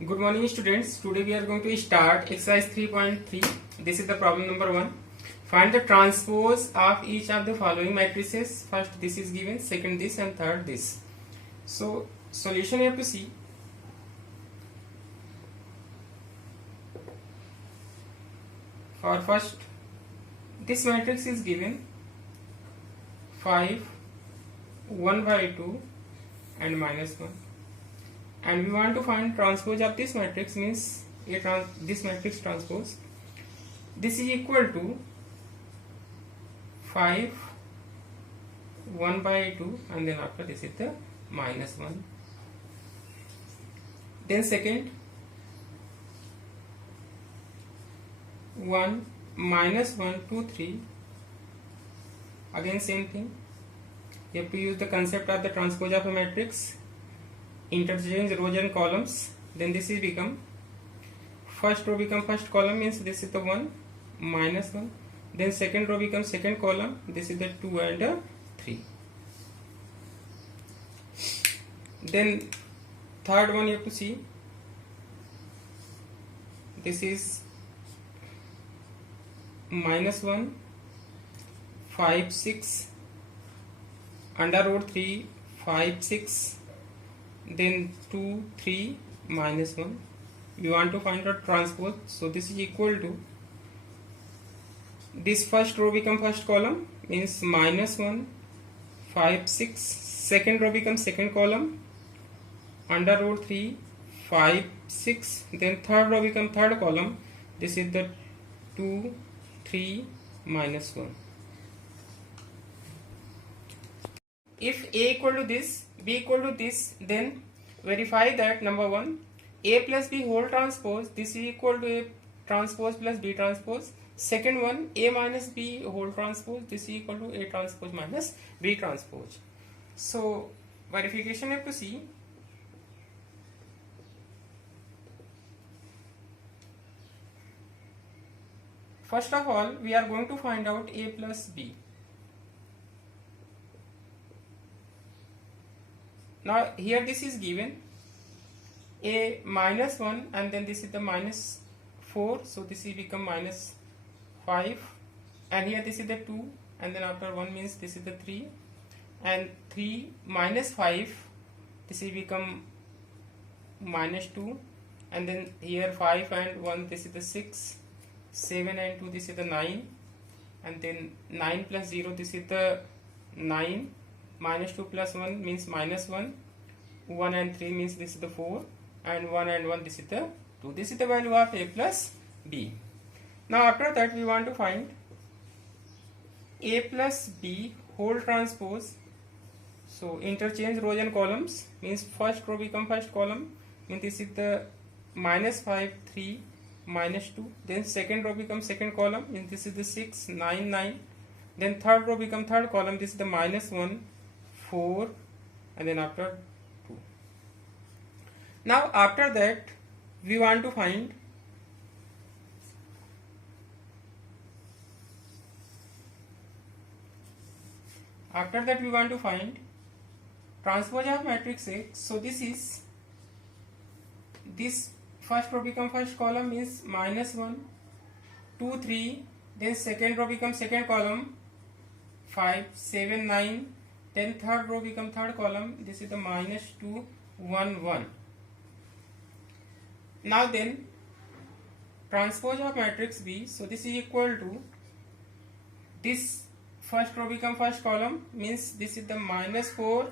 Good morning students. Today we are going to start exercise 3.3. This is the problem number 1. Find the transpose of each of the following matrices. First this is given, second this and third this. So solution you have to see. For first this matrix is given 5, 1 by 2 and minus 1. And we want to find transpose of this matrix, means this matrix transpose. This is equal to 5, 1 by 2 and then after this is the minus 1. Then second 1 minus 1 2 3, again same thing. You have to use the concept of the transpose of a matrix. Interchange rows and columns. Then this is become first row become first column, means this is the 1 minus 1. Then second row becomes second column, this is the 2 and 3. Then third one you have to see, this is minus 1 5 6 under root 3 5 6, then 2 3 minus 1. We want to find out transpose, so this is equal to this first row become first column, means minus 1 5 6, second row becomes second column under root 3 5 6, then third row become third column, this is the 2 3 minus 1. If A equal to this, B equal to this, then verify that number 1 A plus B whole transpose, this is equal to A transpose plus B transpose. Second one A minus B whole transpose, this is equal to A transpose minus B transpose. So verification you have to see. First of all we are going to find out A plus B. Now here this is given A minus 1 and then this is the minus 4, so this will become minus 5, and here this is the 2 and then after 1 means this is the 3, and 3 minus 5 this will become minus 2, and then here 5 and 1 this is the 6, 7 and 2 this is the 9, and then 9 plus 0 this is the 9, minus 2 plus 1 means minus 1, 1 and 3 means this is the 4, and 1 and 1 this is the 2. This is the value of A plus B. Now after that we want to find A plus B whole transpose. So interchange rows and columns, means first row become first column, means this is the minus 5 3 minus 2, then second row becomes second column, means this is the 6 9 9, then third row become third column, this is the minus 1 4 and then after 2. Now after that we want to find transpose of matrix A. So this is this first row become first column, means minus 1 2 3, then second row becomes second column 5 7 9, then third row become third column, this is the minus 2 1 1. Now then transpose of matrix B, so this is equal to this first row become first column, means this is the minus 4,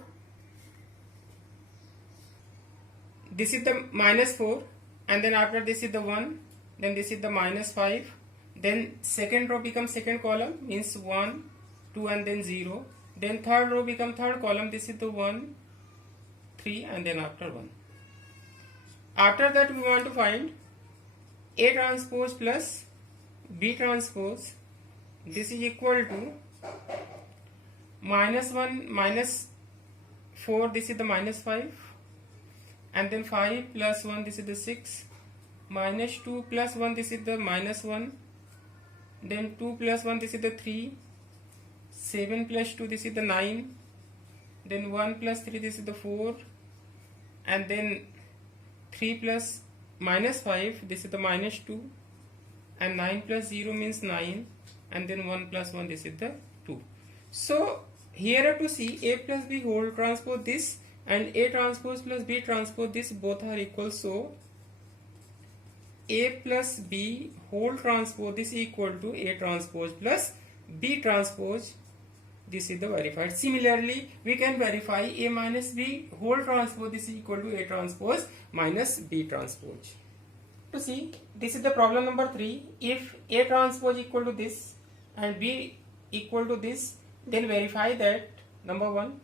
this is the minus 4, and then after this is the 1, then this is the minus 5, then second row becomes second column, means 1 2 and then 0, then third row become third column, this is the 1 3 and then after 1. After that we want to find A transpose plus B transpose, this is equal to minus 1 minus 4, this is the minus 5, and then 5 plus 1 this is the 6, minus 2 plus 1 this is the minus 1, then 2 plus 1 this is the 3, 7 plus 2 this is the 9, then 1 plus 3 this is the 4, and then 3 plus minus 5, this is the minus 2, and 9 plus 0 means 9, and then 1 plus 1, this is the 2. So here have to see A plus B whole transpose this and A transpose plus B transpose this both are equal. So A plus B whole transpose this equal to A transpose plus B transpose. This is the verified. Similarly, we can verify A minus B whole transpose this is equal to A transpose minus B transpose. To see, this is the problem number 3. If A transpose equal to this and B equal to this, then verify that number 1,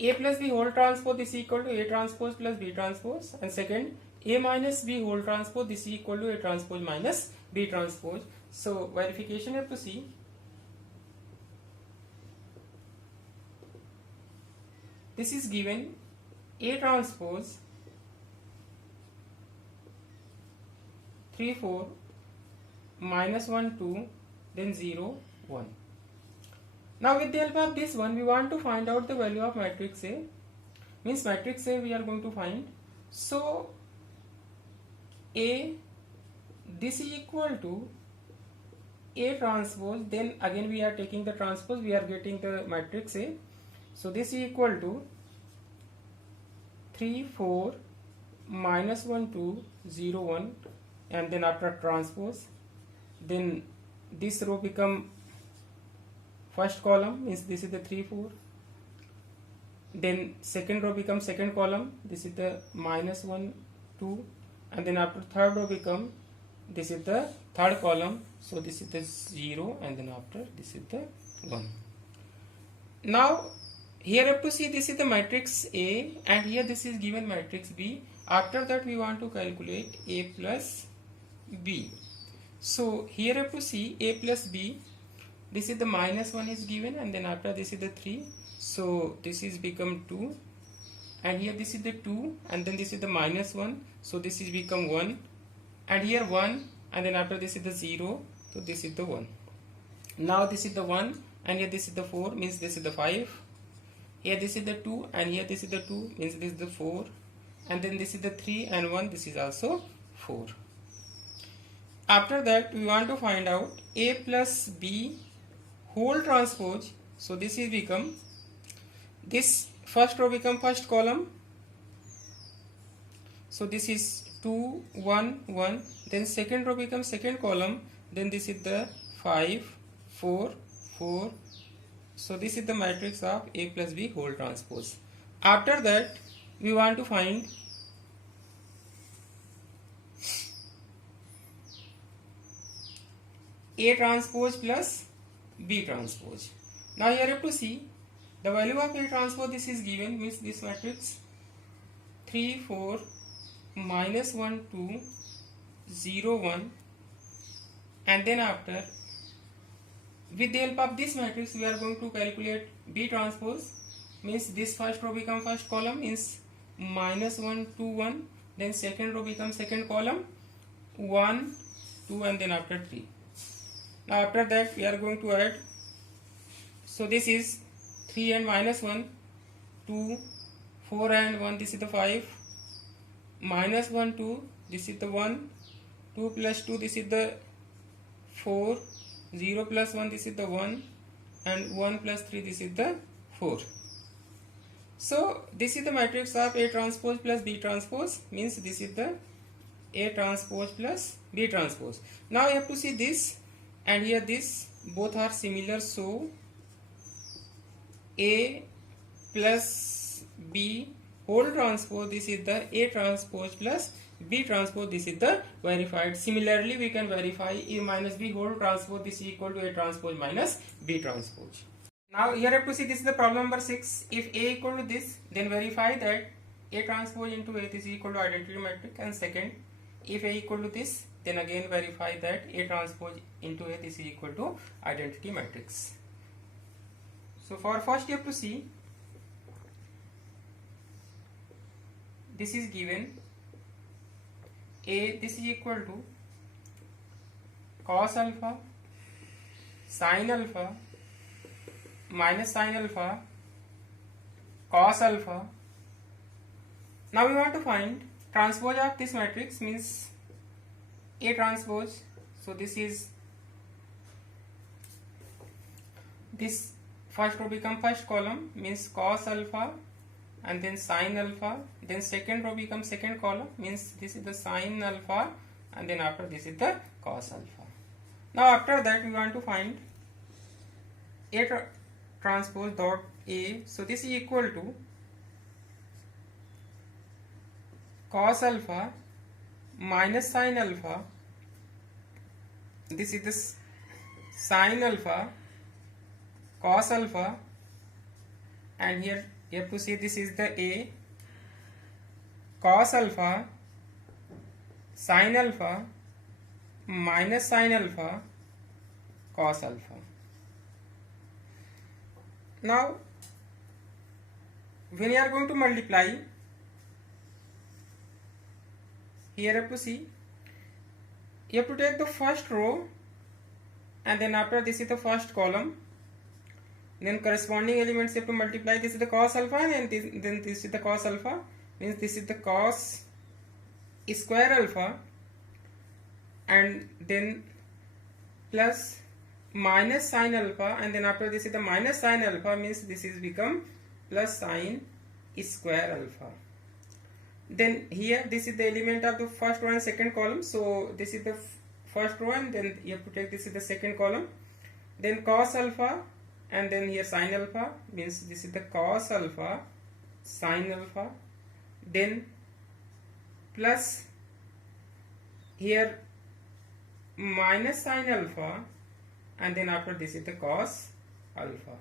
A plus B whole transpose this is equal to A transpose plus B transpose, and second, A minus B whole transpose this is equal to A transpose minus B transpose. So verification have to see. This is given A transpose 3 4 minus 1 2 then 0 1. Now with the help of this one we want to find out the value of matrix A. Means matrix A we are going to find. So A, this is equal to A transpose, then again we are taking the transpose, we are getting the matrix A. So this is equal to 3 4 minus 1 2 0 1, and then after transpose, then this row become first column, means this is the 3 4, then second row becomes second column, this is the minus 1 2, and then after third row become this is the third column, so this is the 0, and then after this is the 1. Now here have to see this is the matrix A and here this is given matrix B. After that we want to calculate A plus B. So here have to see A plus B, this is the minus 1 is given, and then after this is the 3, so this is become 2, and here this is the 2, and then this is the minus 1, so this is become 1, and here 1, and then after this is the 0, so this is the 1. Now this is the 1, and here this is the 4, means this is the 5, here this is the 2, and here this is the 2, means this is the 4, and then this is the 3 and 1, this is also 4. After that we want to find out A plus B whole transpose. So this is become, this first row become first column, so this is 2 1 1, then second row becomes second column, then this is the 5 4 4, so this is the matrix of A plus B whole transpose. After that we want to find A transpose plus B transpose. Now here you have to see the value of A transpose, this is given, means this matrix 3 4 minus 1 2 0 1, and then after with the help of this matrix we are going to calculate B transpose, means this first row become first column, means minus 1 2 1, then second row becomes second column 1 2, and then after 3. Now after that we are going to add, so this is 3 and minus 1 2 4 and 1, this is the 5, minus 1 2, this is the 1, 2 plus 2, this is the 4, 0 plus 1, this is the 1, and 1 plus 3, this is the 4. So this is the matrix of A transpose plus B transpose, means this is the A transpose plus B transpose. Now you have to see this and here this, both are similar, so A plus B whole transpose, this is the A transpose plus B transpose, this is the verified. Similarly we can verify A minus B whole transpose, this is equal to A transpose minus B transpose. Now here have to see this is the problem number 6. If A equal to this, then verify that A transpose into A this is equal to identity matrix, and second, if A equal to this, then again verify that A transpose into A this is equal to identity matrix. So for first you have to see this is given A this is equal to cos alpha sin alpha minus sin alpha cos alpha. Now we want to find transpose of this matrix means A transpose. So this first row become first column, means cos alpha and then sin alpha. Then second row becomes second column, means this is the sin alpha, and then after this is the cos alpha. Now after that we want to find A transpose dot A. So this is equal to cos alpha minus sin alpha. This is the sin alpha, cos alpha, and here you have to see this is the A, cos alpha, sin alpha, minus sin alpha, cos alpha. Now when you are going to multiply, here you have to see, you have to take the first row, and then after this is the first column, then corresponding elements you have to multiply. This is the cos alpha, and then this is the cos alpha, means this is the cos square alpha, and then plus minus sin alpha, and then after this is the minus sin alpha, means this is become plus sin square alpha. Then here this is the element of the first row and second column, so this is the first row, and then you have to take this is the second column, then cos alpha, and then here sin alpha, means this is the cos alpha sin alpha, then plus here minus sin alpha, and then after this is the cos alpha.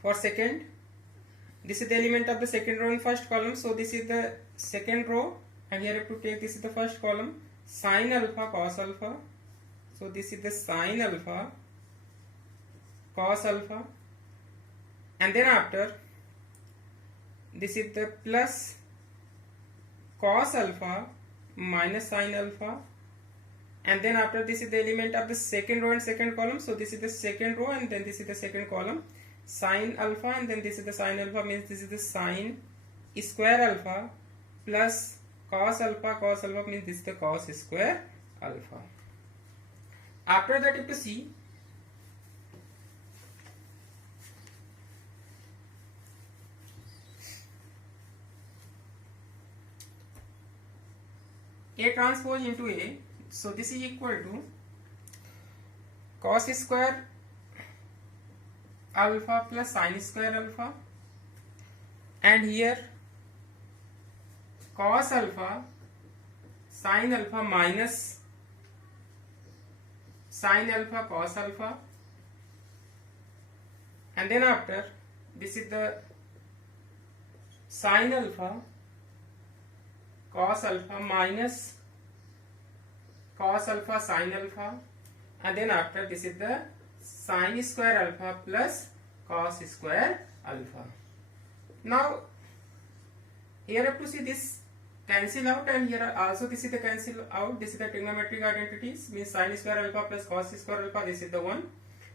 For second, this is the element of the second row in first column, so this is the second row, and here I have to take this is the first column, sin alpha cos alpha, so this is the sin alpha cos alpha, and then after this is the plus cos alpha minus sin alpha, and then after this is the element of the second row and second column, so this is the second row, and then this is the second column, sin alpha, and then this is the sin alpha, means this is the sin square alpha, plus cos alpha means this is the cos square alpha. After that you have to see A transpose into A. So this is equal to cos square alpha plus sin square alpha, and here cos alpha sin alpha minus sin alpha cos alpha, and then after this is the sin alpha cos alpha minus cos alpha sin alpha, and then after this is the sin square alpha plus cos square alpha. Now here I have to see this cancel out, and here also this is the cancel out. This is the trigonometric identities, means sin square alpha plus cos square alpha, this is the 1,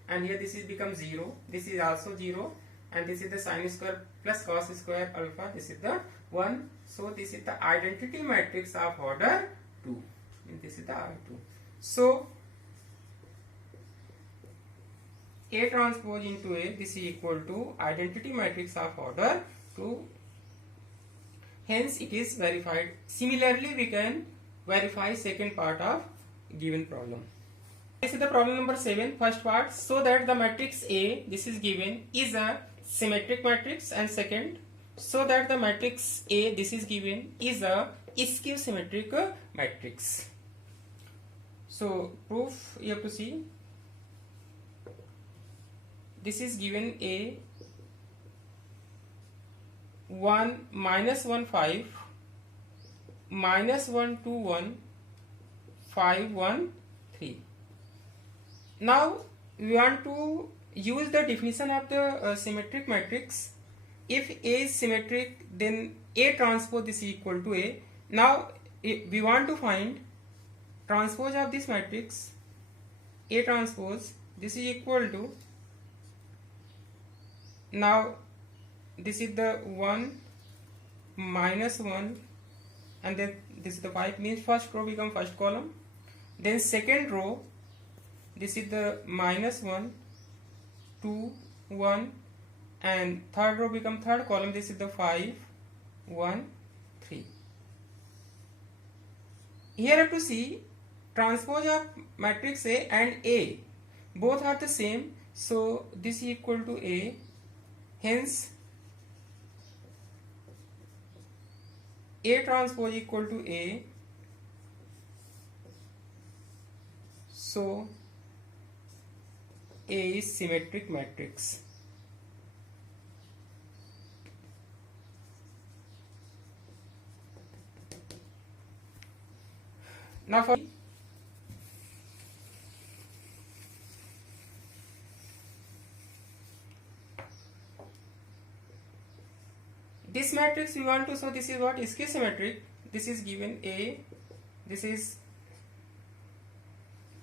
and here this is become 0, this is also 0, and this is the sin square plus cos square alpha, this is the 1. So this is the identity matrix of order 2, and this is the R2. So A transpose into A, this is equal to identity matrix of order 2. Hence it is verified. Similarly we can verify second part of given problem. This is the problem number 7, first part. So that the matrix A, this is given, is a symmetric matrix, and second, so that the matrix A, this is given, is a skew symmetric matrix. So proof you have to see. This is given A 1 minus 1 5 minus 1 2 1 5 1 3. Now we want to use the definition of the symmetric matrix. If A is symmetric, then A transpose is equal to A. Now we want to find transpose of this matrix. A transpose, this is equal to, now this is the 1 minus 1 and then this is the 5 means first row become first column. Then second row, this is the minus 1, 2, 1 and third row become third column, this is the 5, 1, 3. Here I have to see transpose of matrix A and A. Both are the same, so this is equal to A. Hence, A transpose equal to A. So, A is symmetric matrix. Now for this matrix we want to show this is what? Skew symmetric. This is given A, this is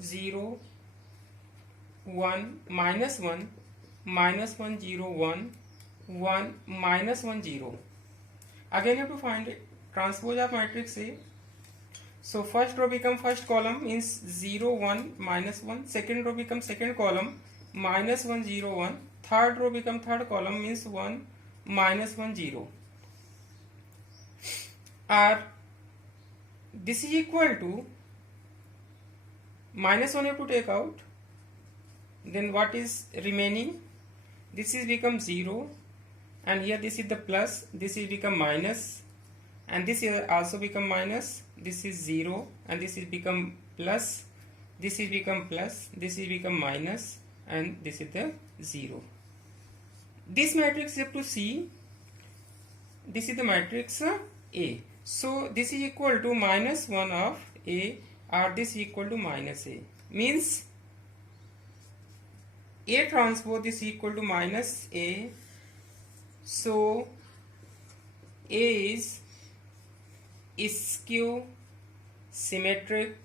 0, 1, minus 1, minus 1, 0, 1, 1, minus 1, 0. Again you have to find it. Transpose of matrix A. So first row become first column means 0, 1, minus 1. Second row become second column minus 1, 0, 1. Third row become third column means 1, minus 1, 0. Or this is equal to minus 1 you have to take out. Then what is remaining? This is become 0 and here this is the plus, this is become minus and this is also become minus, this is 0 and this is become plus, this is become plus, this is become minus and this is the 0. This matrix you have to see, this is the matrix A. So this is equal to minus 1 of A or this is equal to minus A. Means A transpose is equal to minus A. So A is skew symmetric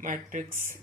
matrix.